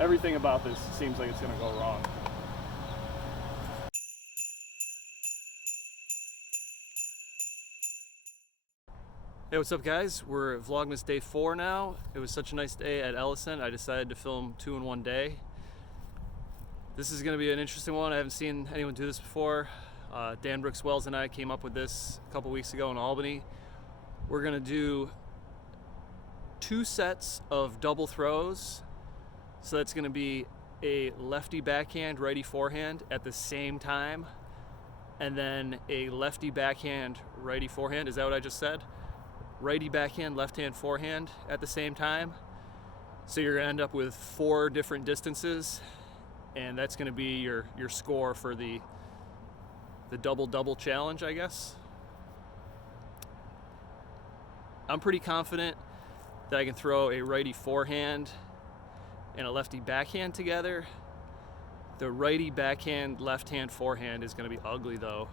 Everything about this seems like it's going to go wrong. Hey, what's up guys? We're at Vlogmas day 4 now. It was such a nice day at Ellison, I decided to film 2 in one day. This is going to be an interesting one. I haven't seen anyone do this before. Dan Brooks Wells and I came up with this a couple weeks ago in Albany. We're going to do 2 sets of double throws. So that's going to be a lefty backhand, righty forehand at the same time, and then a lefty backhand, righty forehand. Is that what I just said? Righty backhand, left hand forehand at the same time. So you're going to end up with 4 different distances, and that's going to be your score for the double challenge, I guess. I'm pretty confident that I can throw a righty forehand and a lefty backhand together. The righty backhand, left hand forehand is going to be ugly though.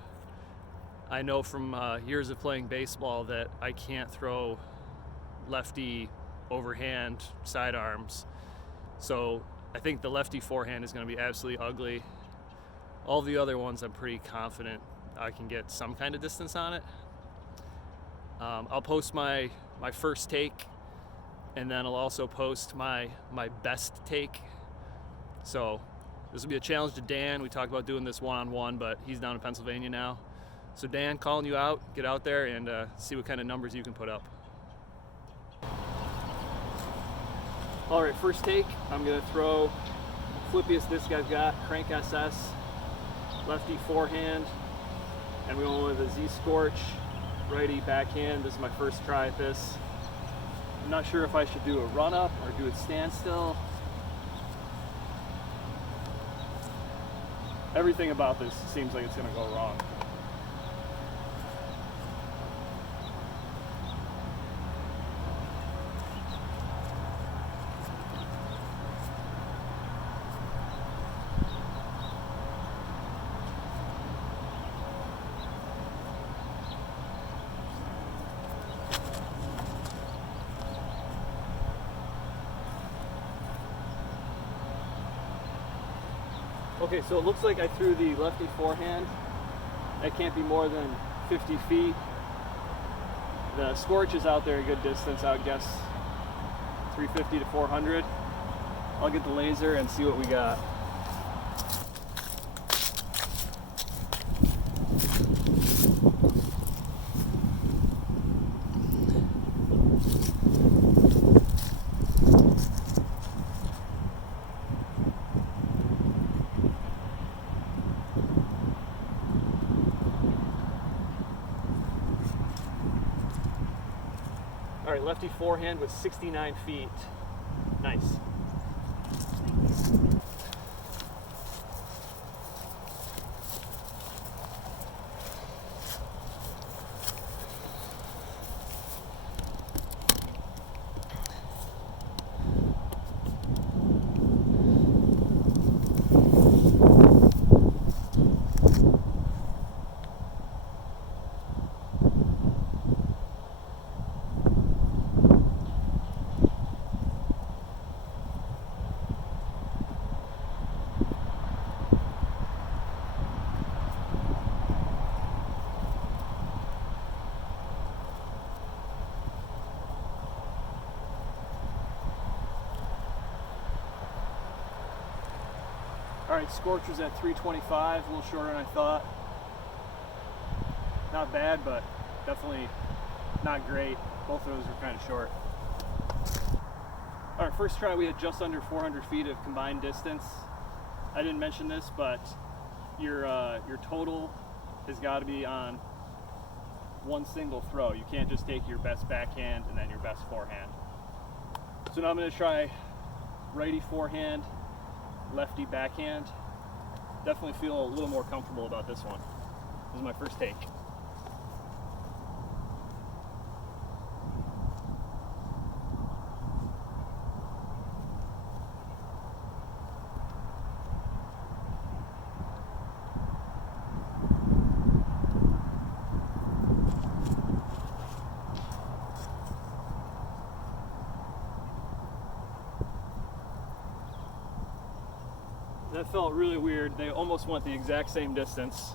I know from years of playing baseball that I can't throw lefty overhand sidearms. So I think the lefty forehand is going to be absolutely ugly. All the other ones I'm pretty confident I can get some kind of distance on it. I'll post my first take, and then I'll also post my best take. So this will be a challenge to Dan. We talked about doing this one-on-one, but he's down in Pennsylvania now. So Dan, calling you out, get out there and see what kind of numbers you can put up. All right, first take, I'm gonna throw flippiest disc I've got, crank SS, lefty forehand, and we're going with a Z-Scorch, righty backhand. This is my first try at this. I'm not sure if I should do a run-up or do it standstill. Everything about this seems like it's going to go wrong. Okay, so it looks like I threw the lefty forehand. That can't be more than 50 feet. The Scorch is out there a good distance, I would guess 350 to 400. I'll get the laser and see what we got. All right, lefty forehand was 69 feet. Nice. All right, Scorch was at 325, a little shorter than I thought. Not bad, but definitely not great. Both of those were kind of short. All right, first try we had just under 400 feet of combined distance. I didn't mention this, but your total has got to be on one single throw. You can't just take your best backhand and then your best forehand. So now I'm going to try righty forehand, lefty backhand. Definitely feel a little more comfortable about this one. This is my first take. That felt really weird. They almost went the exact same distance.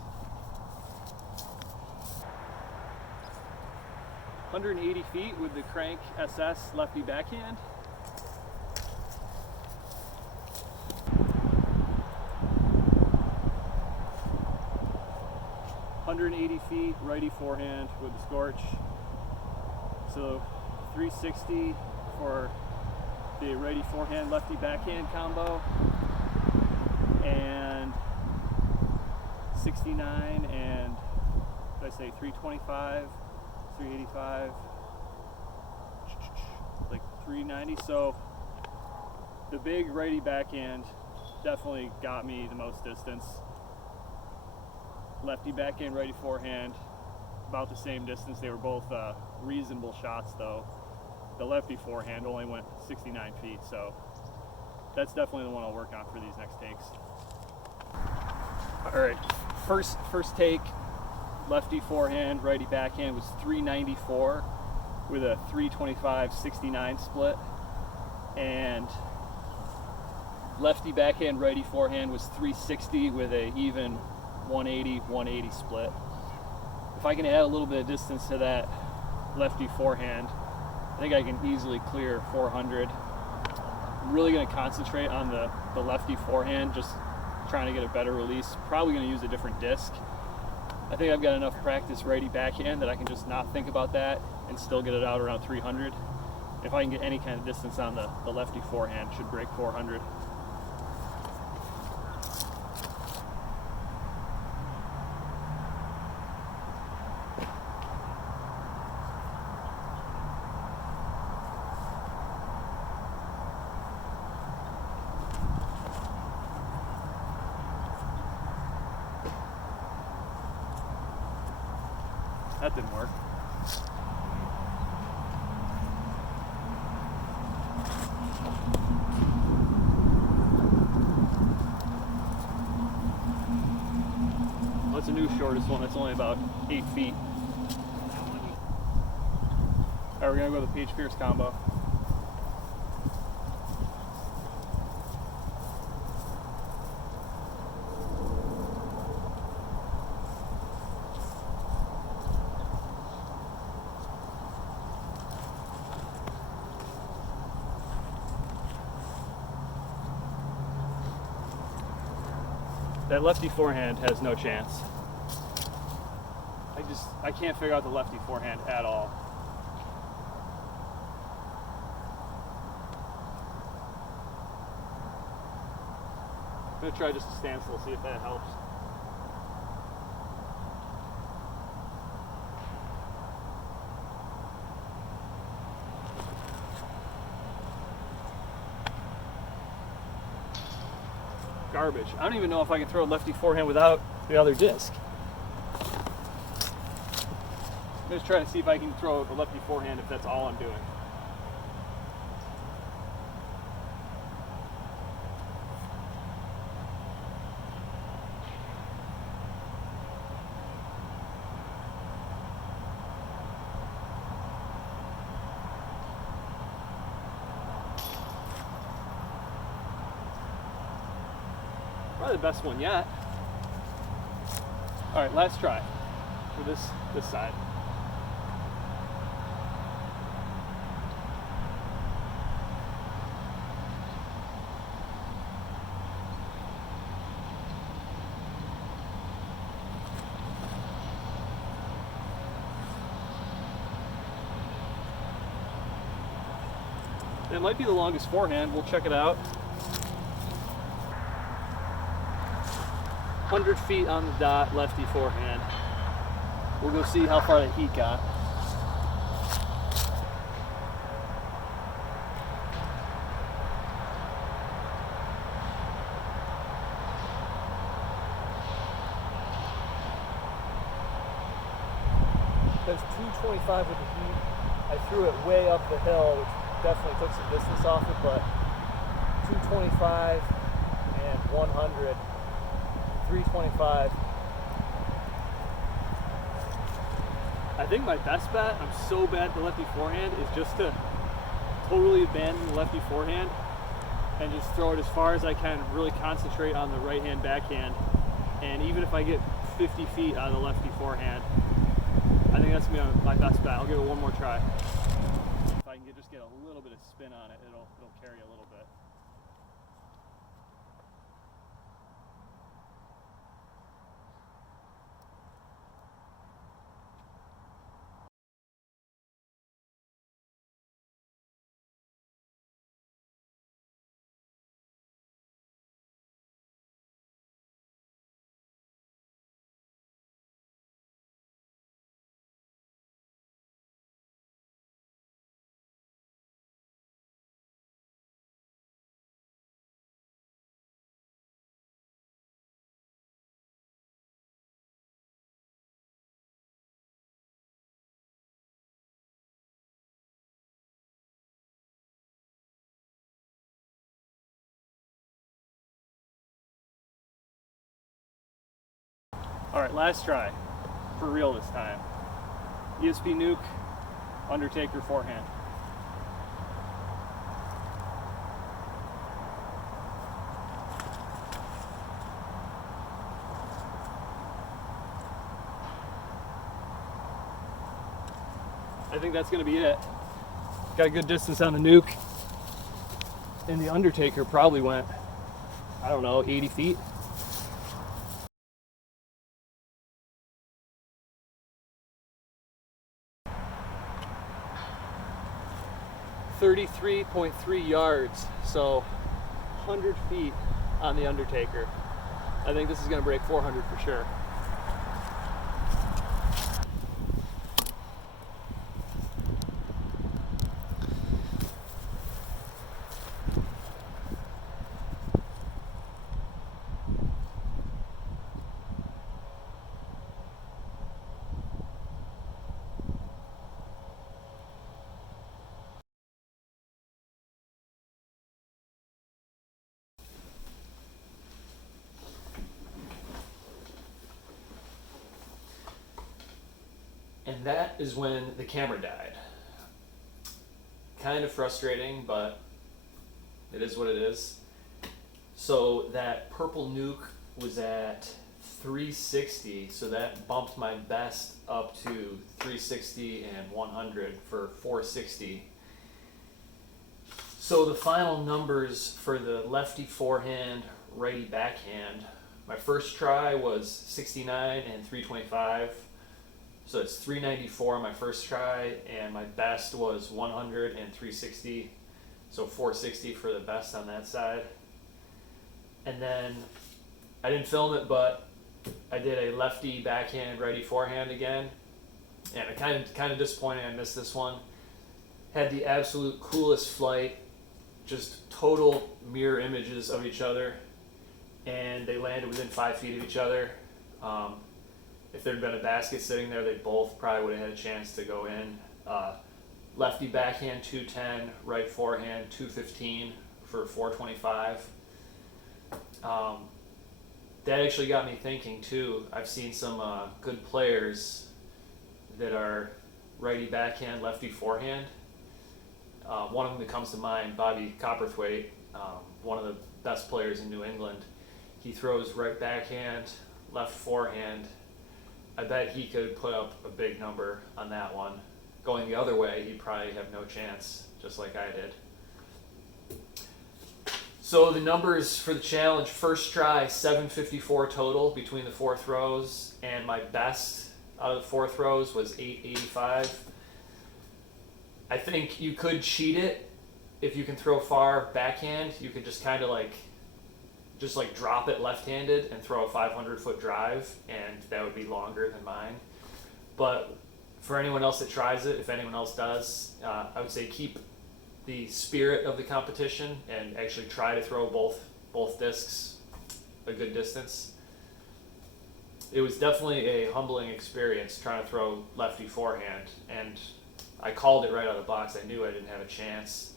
180 feet with the crank SS lefty backhand. $180 righty forehand with the scorch. So 360 for the righty forehand lefty backhand combo, and 69 and did I say 325, 385, like 390. So the big righty backhand definitely got me the most distance. Lefty backhand, righty forehand, about the same distance. They were both reasonable shots though. The lefty forehand only went 69 feet, so that's definitely the one I'll work on for these next takes. All right, first take, lefty forehand, righty backhand was 394 with a 325-69 split, and lefty backhand, righty forehand was 360 with a even 180-180 split. If I can add a little bit of distance to that lefty forehand, I think I can easily clear 400. I'm really going to concentrate on the lefty forehand, just trying to get a better release. Probably going to use a different disc. I think I've got enough practice righty backhand that I can just not think about that and still get it out around 300. If I can get any kind of distance on the lefty forehand, should break 400. That didn't work. Well, it's a new shortest one. It's only about 8 feet. All right, we're gonna go with the Page Pierce combo. That lefty forehand has no chance. I can't figure out the lefty forehand at all. I'm gonna try just a standstill, see if that helps. Garbage. I don't even know if I can throw a lefty forehand without the other disc. I'm just trying to see if I can throw a lefty forehand if that's all I'm doing. Probably the best one yet. All right, last try for this side. It might be the longest forehand. We'll check it out. 100 feet on the dot, lefty forehand. We'll go see how far the heat got. There's 225 with the heat. I threw it way up the hill, which definitely took some distance off it, but 225 and 100. 325. I think my best bet, I'm so bad at the lefty forehand, is just to totally abandon the lefty forehand and just throw it as far as I can, really concentrate on the right hand backhand. And even if I get 50 feet out of the lefty forehand, I think that's gonna be my best bet. I'll give it one more try. If I can just get a little bit of spin on it, it'll carry a little bit. All right, last try, for real this time. ESP nuke, Undertaker forehand. I think that's gonna be it. Got a good distance on the nuke. And the Undertaker probably went, I don't know, 80 feet. 33.3 yards, so 100 feet on the Undertaker. I think this is gonna break 400 for sure. And that is when the camera died. Kind of frustrating, but it is what it is. So that purple nuke was at 360, so that bumped my best up to 360 and 100 for 460. So the final numbers for the lefty forehand, righty backhand, my first try was 69 and 325. So it's 394 on my first try, and my best was 100 and 360. So 460 for the best on that side. And then I didn't film it, but I did a lefty backhand, righty forehand again. And I'm kind of disappointed I missed this one. Had the absolute coolest flight, just total mirror images of each other, and they landed within 5 feet of each other. If there'd been a basket sitting there, they both probably would have had a chance to go in. Lefty backhand 210, right forehand 215 for 425. That actually got me thinking too. I've seen some good players that are righty backhand, lefty forehand. One of them that comes to mind, Bobby Copperthwaite, one of the best players in New England. He throws right backhand, left forehand. I bet he could put up a big number on that one. Going the other way, he'd probably have no chance, just like I did. So the numbers for the challenge, first try, 754 total between the 4 throws, and my best out of the 4 throws was 885. I think you could cheat it if you can throw far backhand. You could just kind of like drop it left-handed and throw a 500-foot drive, and that would be longer than mine. But for anyone else that tries it, if anyone else does, I would say keep the spirit of the competition and actually try to throw both discs a good distance. It was definitely a humbling experience trying to throw lefty forehand, and I called it right out of the box. I knew I didn't have a chance.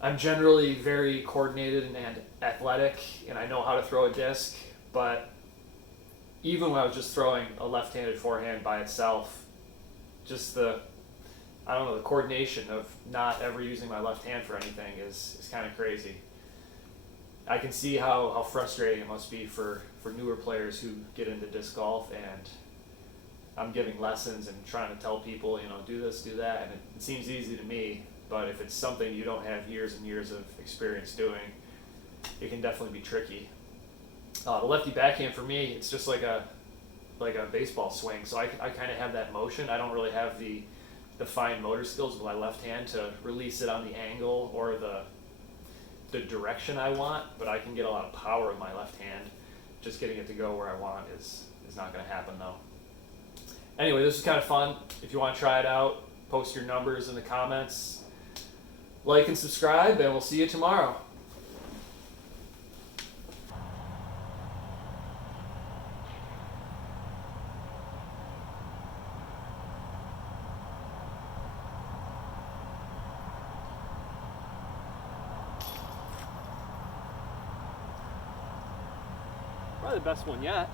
I'm generally very coordinated and athletic, and I know how to throw a disc, but even when I was just throwing a left-handed forehand by itself, just the I don't know, the coordination of not ever using my left hand for anything is kind of crazy. I can see how frustrating it must be for newer players who get into disc golf, and I'm giving lessons and trying to tell people, you know, do this, do that, and it seems easy to me, but if it's something you don't have years and years of experience doing, it can definitely be tricky. The lefty backhand for me, it's just like a baseball swing, so I kind of have that motion. I don't really have the fine motor skills with my left hand to release it on the angle or the direction I want, but I can get a lot of power with my left hand. Just getting it to go where I want is not going to happen though. Anyway, this is kind of fun. If you want to try it out, post your numbers in the comments. Like and subscribe, and we'll see you tomorrow. Probably the best one yet.